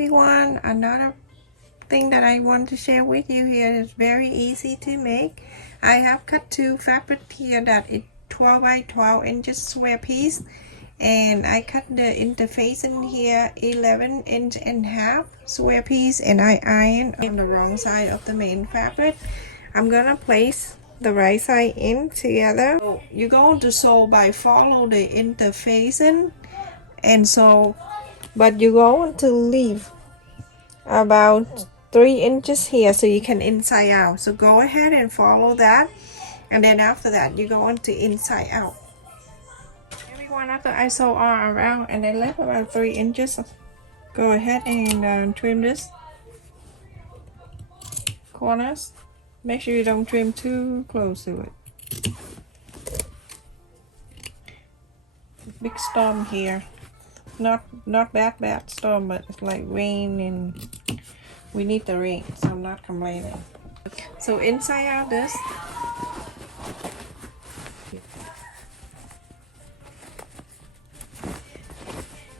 everyone, another thing that I want to share with you here is very easy to make. I have cut two fabric here that is 12 by 12 inches square piece, and I cut the interface in here 11 inch and half square piece, and I iron on the wrong side of the main fabric. I'm gonna place the right side in together. So you're going to sew by follow the interfacing, and so but you're going to leave about 3 inches here so you can inside out. So go ahead and follow that, and then after that you go on to inside out. Everyone, after I sew all around and then left about 3 inches, go ahead and trim this corners. Make sure you don't trim too close to it. Big storm here. Not bad storm, but it's like rain, and we need the rain, so I'm not complaining. So inside out this,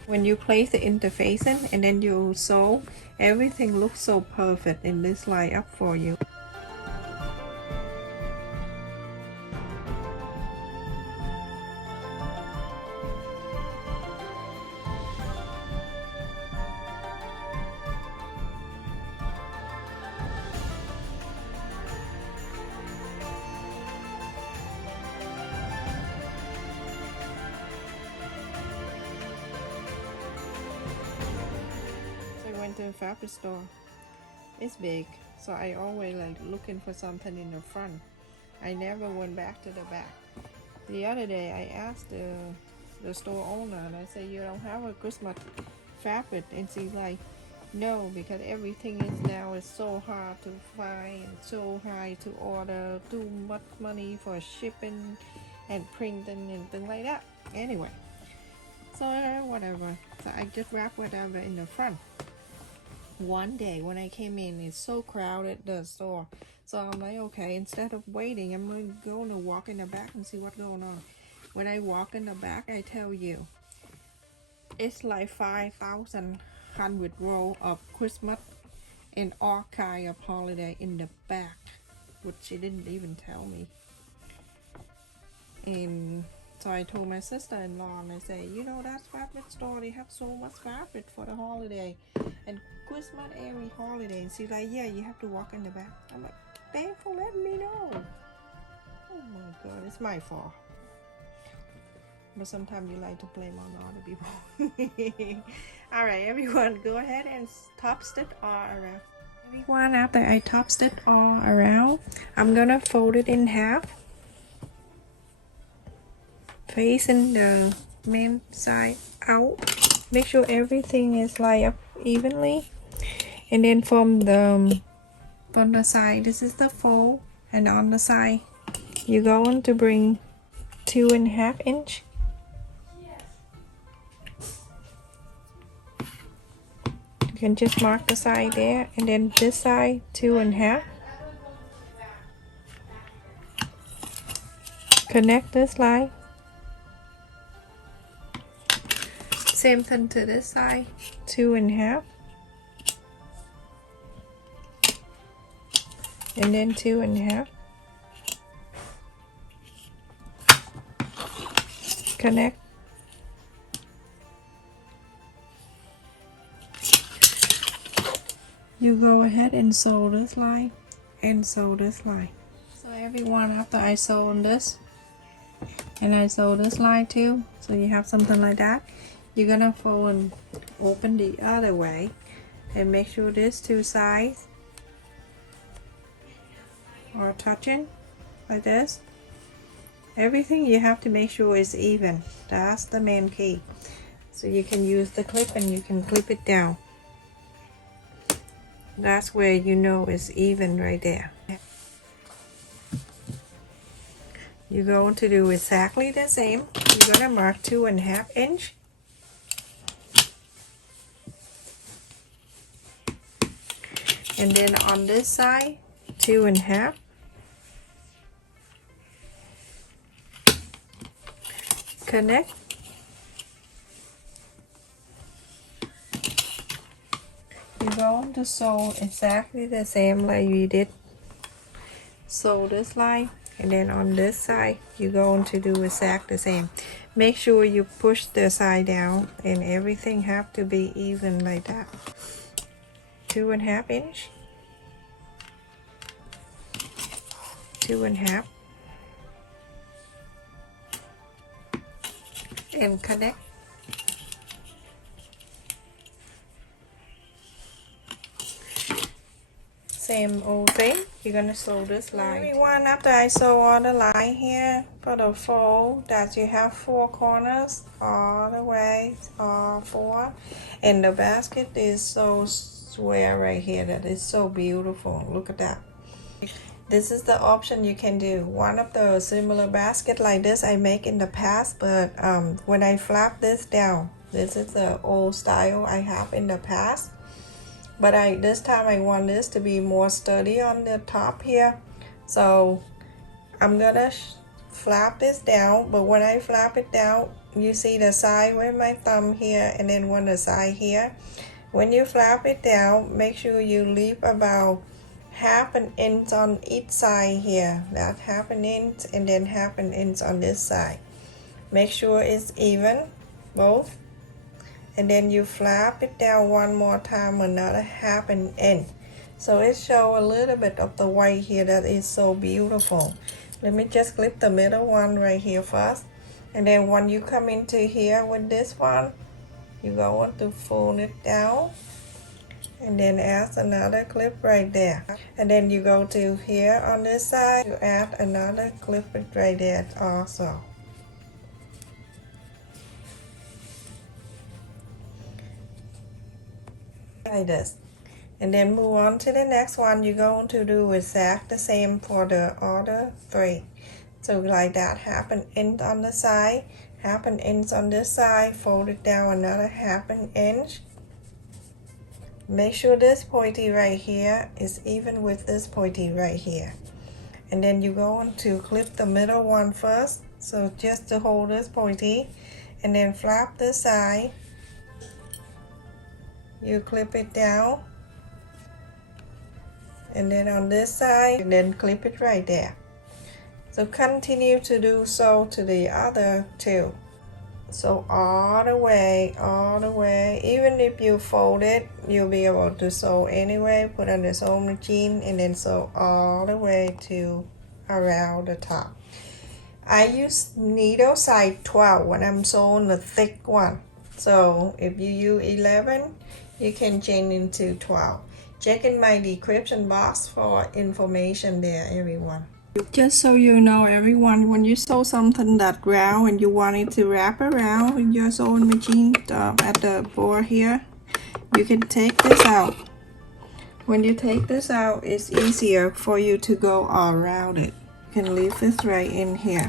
when you place the interfacing and then you sew, everything looks so perfect in this line up for you. To a fabric store. It's big, so I always like looking for something in the front. I never went back to the back. The other day I asked the store owner, and I said, you don't have a Christmas fabric? And she's like, no, because everything is now is so hard to find, so high to order, too much money for shipping and printing and things like that. Anyway, so whatever, so I just wrap whatever in the front. One day when I came in, it's so crowded, the store, so I'm like, okay, instead of waiting, I'm going to walk in the back and see what's going on. When I walk in the back, I tell you, it's like 5,100 row of Christmas and all kind of holiday in the back, which she didn't even tell me. And so I told my sister-in-law, and I say, you know, that fabric store, they have so much fabric for the holiday and Christmas every holiday. And she's like, yeah, you have to walk in the back. I'm like, thanks for letting me know. Oh my god, it's my fault. But sometimes you like to blame on other people. Alright, everyone, go ahead and top stitch all around. Everyone, after I top stitch all around, I'm gonna fold it in half, facing the main side out. Make sure everything is lined up evenly, and then from the side, this is the fold, and on the side you're going to bring 2.5 inch. You can just mark the side there, and then this side 2.5. Connect this line. Same thing to this side, 2.5, and then 2.5. Connect. You go ahead and sew this line and sew this line. So everyone, after I sew on this and I sew this line too, so you have something like that, you're gonna fold and open the other way, and make sure these two sides are touching like this. Everything you have to make sure is even. That's the main key. So you can use the clip and you can clip it down. That's where you know it's even, right there. You're going to do exactly the same. You're gonna mark 2.5 inch. And then on this side, 2.5. Connect. You're going to sew exactly the same like you did sew this line, and then on this side you're going to do exactly the same. Make sure you push the side down and everything have to be even like that. 2.5 inch, 2.5, and connect. Same old thing, you're gonna sew this line. Everyone, after I sew all the line here for the fold, that you have 4 corners all the way, all 4, and the basket is so square right here. That is so beautiful. Look at that. This is the option you can do. One of the similar basket like this I make in the past, but when I flap this down, this is the old style I have in the past. But this time I want this to be more sturdy on the top here. So I'm gonna flap this down, but when I flap it down, you see the side with my thumb here and then one the side here. When you flap it down, make sure you leave about 1/2 inch on each side here. That 1/2 inch and then 1/2 inch on this side. Make sure it's even, both. And then you flap it down one more time, another 1/2 inch. So it shows a little bit of the white here. That is so beautiful. Let me just clip the middle one right here first. And then when you come into here with this one, you're going to fold it down. And then add another clip right there. And then you go to here on this side, you add another clip right there also. Like this. And then move on to the next one. You're going to do exactly the same for the other 3. So like that, 1/2 inch on the side, 1/2 inch on this side, fold it down another 1/2 inch. Make sure this pointy right here is even with this pointy right here. And then you're going to clip the middle one first, so just to hold this pointy, and then flap this side. You clip it down, and then on this side, and then clip it right there. So continue to do so to the other 2. So all the way, even if you fold it, you'll be able to sew anyway, put on the sewing machine, and then sew all the way to around the top. I use needle size 12 when I'm sewing the thick one. So if you use 11, you can change into 12. Check in my description box for information there, everyone. Just so you know, everyone, when you sew something that round and you want it to wrap around in your sewing machine at the board here, you can take this out. When you take this out, it's easier for you to go all around it. You can leave this right in here.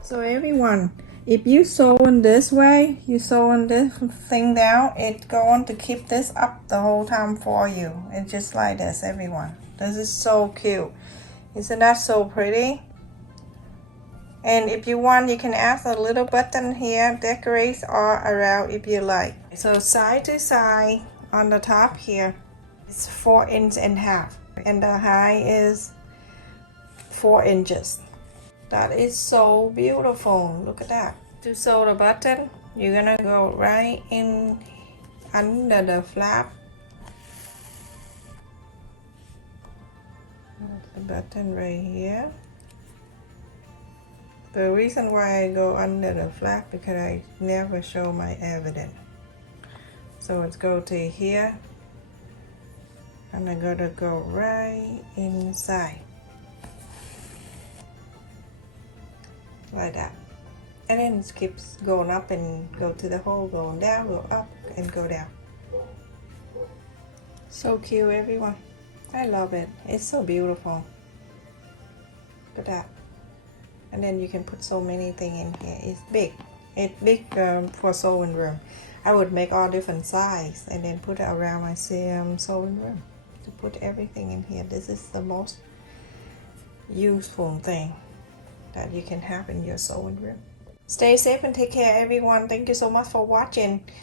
So everyone, if you sew in this way, you sew in this thing down, it's going to keep this up the whole time for you. It's just like this, everyone. This is so cute. Isn't that so pretty? And if you want, you can add a little button here, decorate all around if you like. So side to side on the top here, it's 4.5 inches, and the height is 4 inches. That is so beautiful. Look at that. To sew the button, you're gonna go right in under the flap. The button right here. The reason why I go under the flap because I never show my evidence. So let's go to here, and I'm gonna go right inside like that, and then it keeps going up and go to the hole, going down, go up and go down. So cute, everyone. I love it. It's so beautiful. Look at that. And then you can put so many things in here. It's big. It's big for sewing room. I would make all different size and then put it around my sewing room to put everything in here. This is the most useful thing that you can have in your sewing room. Stay safe and take care, everyone. Thank you so much for watching.